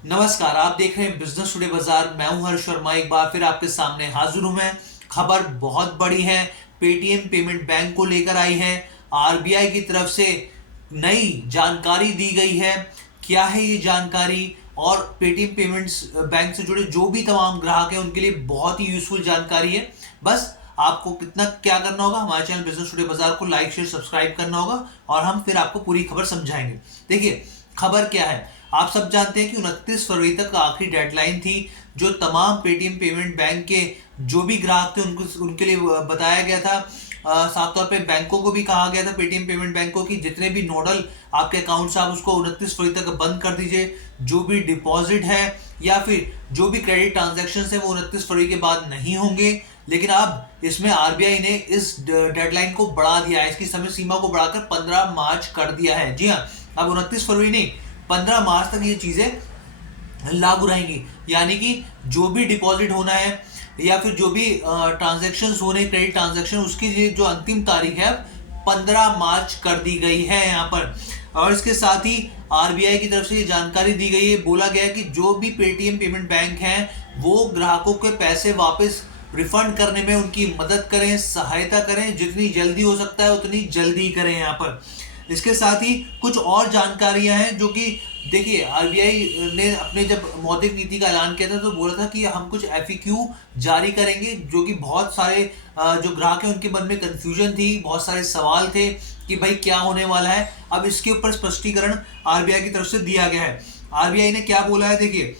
नमस्कार, आप देख रहे हैं बिजनेस टुडे बाजार। मैं हूं हर्ष शर्मा, एक बार फिर आपके सामने हाजिर हूं मैं। खबर बहुत बड़ी है, पेटीएम पेमेंट बैंक को लेकर आई है। आरबीआई की तरफ से नई जानकारी दी गई है। क्या है ये जानकारी? और पेटीएम पेमेंट्स बैंक से जुड़े जो भी तमाम ग्राहक हैं उनके लिए बहुत ही यूजफुल जानकारी है। बस आपको कितना क्या करना होगा, हमारे चैनल बिजनेस टुडे बाजार को लाइक शेयर सब्सक्राइब करना होगा और हम फिर आपको पूरी खबर समझाएंगे। देखिए, खबर क्या है, आप सब जानते हैं कि 29 फरवरी तक आखिरी डेडलाइन थी जो तमाम पेटीएम पेमेंट बैंक के जो भी ग्राहक थे उनके लिए बताया गया था। साफ तौर पे बैंकों को भी कहा गया था, पेटीएम पेमेंट बैंकों की जितने भी नोडल आपके अकाउंट्स आप उसको 29 फरवरी तक बंद कर दीजिए। जो भी डिपॉजिट है या फिर जो भी क्रेडिट ट्रांजेक्शन है वो 29 फरवरी के बाद नहीं होंगे। लेकिन अब इसमें आरबीआई ने इस डेडलाइन को बढ़ा दिया है, इसकी समय सीमा को बढ़ाकर 15 मार्च कर दिया है। जी हाँ, अब 29 फरवरी नहीं, 15 मार्च तक ये चीजें लागू रहेंगी। यानी कि जो भी डिपॉजिट होना है या फिर जो भी ट्रांजैक्शन होने, क्रेडिट ट्रांजैक्शन, उसकी लिए जो अंतिम तारीख है 15 मार्च कर दी गई है यहाँ पर। और इसके साथ ही आरबीआई की तरफ से ये जानकारी दी गई है, बोला गया है कि जो भी पेटीएम पेमेंट बैंक हैं वो ग्राहकों के पैसे वापस रिफंड करने में उनकी मदद करें, सहायता करें, जितनी जल्दी हो सकता है उतनी जल्दी करें यहाँ पर। इसके साथ ही कुछ और जानकारियां हैं जो कि देखिए, आरबीआई ने अपने जब मौद्रिक नीति का ऐलान किया था तो बोला था कि हम कुछ एफएक्यू जारी करेंगे, जो कि बहुत सारे जो ग्राहक हैं उनके मन में कंफ्यूजन थी, बहुत सारे सवाल थे कि भाई क्या होने वाला है। अब इसके ऊपर स्पष्टीकरण आरबीआई की तरफ से दिया गया है। आरबीआई ने क्या बोला है, देखिए,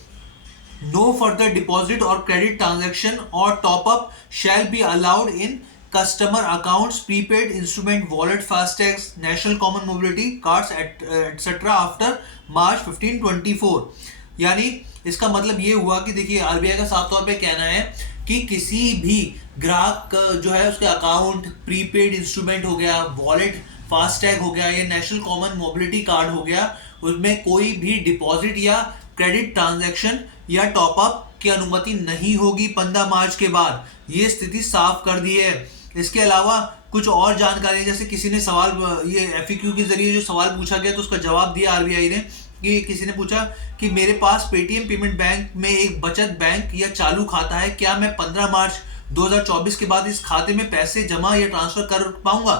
नो फर्दर डिपॉजिट और क्रेडिट ट्रांजैक्शन और top up shall be allowed in customer accounts, prepaid instrument, wallet, FASTag, national common mobility cards etcetera after March 15/24। यानी इसका मतलब ये हुआ कि देखिए, आरबीआई का साफ तौर पे कहना है कि किसी भी ग्राहक जो है उसके अकाउंट, प्रीपेड इंस्ट्रूमेंट हो गया, वॉलेट, फास्टैग हो गया या नेशनल कॉमन मोबिलिटी कार्ड हो गया, उसमें कोई भी डिपॉजिट या क्रेडिट ट्रांजैक्शन या टॉपअप की अनुमति नहीं होगी 15 मार्च के बाद। ये स्थिति साफ कर दी है। इसके अलावा कुछ और जानकारी, जैसे किसी ने सवाल, ये एफएक्यू के जरिए जो सवाल पूछा गया तो उसका जवाब दिया आरबीआई ने कि किसी ने पूछा कि मेरे पास पेटीएम पेमेंट बैंक में एक बचत बैंक या चालू खाता है, क्या मैं 15 मार्च 2024 के बाद इस खाते में पैसे जमा या ट्रांसफर कर पाऊंगा?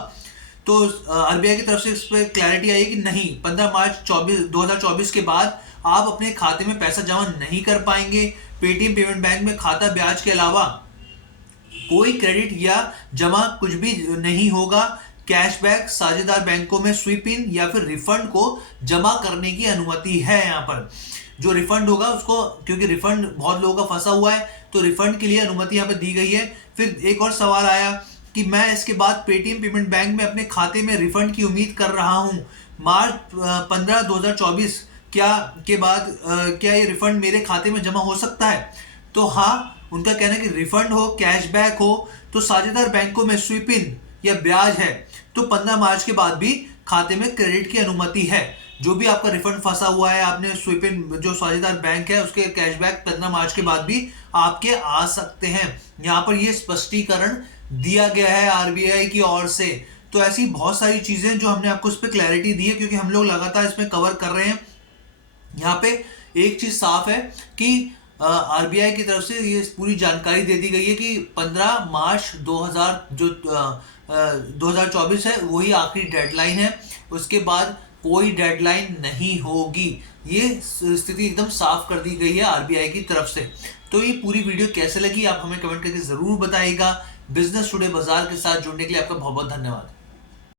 तो आरबीआई की तरफ से इस पर क्लैरिटी आई है कि नहीं, 15 मार्च 2024 के बाद आप अपने खाते में पैसा जमा नहीं कर पाएंगे। पेटीएम पेमेंट बैंक में खाता ब्याज के अलावा कोई क्रेडिट या जमा कुछ भी नहीं होगा। कैशबैक, साझेदार बैंकों में स्वीप इन या फिर रिफंड को जमा करने की अनुमति है। यहाँ पर जो रिफंड होगा उसको, क्योंकि रिफंड बहुत लोगों का फंसा हुआ है, तो रिफंड के लिए अनुमति यहाँ पर दी गई है। फिर एक और सवाल आया कि मैं इसके बाद पेटीएम पेमेंट बैंक में अपने खाते में रिफंड की उम्मीद कर रहा हूँ मार्च 15 2024 क्या के बाद, क्या ये रिफंड मेरे खाते में जमा हो सकता है? तो हाँ, उनका कहना है कि रिफंड हो, कैशबैक हो, तो साझेदार बैंकों में स्वीप इन या ब्याज है तो 15 मार्च के बाद भी खाते में क्रेडिट की अनुमति है। जो भी आपका रिफंड फंसा हुआ है, आपने स्वीप इन जो साझेदार बैंक है उसके कैशबैक 15 मार्च के बाद भी आपके आ सकते हैं। यहाँ पर ये स्पष्टीकरण दिया गया है आरबीआई की ओर से। तो ऐसी बहुत सारी चीजें जो हमने आपको इस पर क्लैरिटी दी है, क्योंकि हम लोग लगातार इसमें कवर कर रहे हैं। यहाँ पे एक चीज साफ है कि आरबीआई की तरफ से ये पूरी जानकारी दे दी गई है कि 15 मार्च 2024 है वही आखिरी डेडलाइन है, उसके बाद कोई डेडलाइन नहीं होगी। ये स्थिति एकदम साफ कर दी गई है आरबीआई की तरफ से। तो ये पूरी वीडियो कैसे लगी आप हमें कमेंट करके जरूर बताइएगा। बिजनेस टुडे बाजार के साथ जुड़ने के लिए आपका बहुत बहुत धन्यवाद।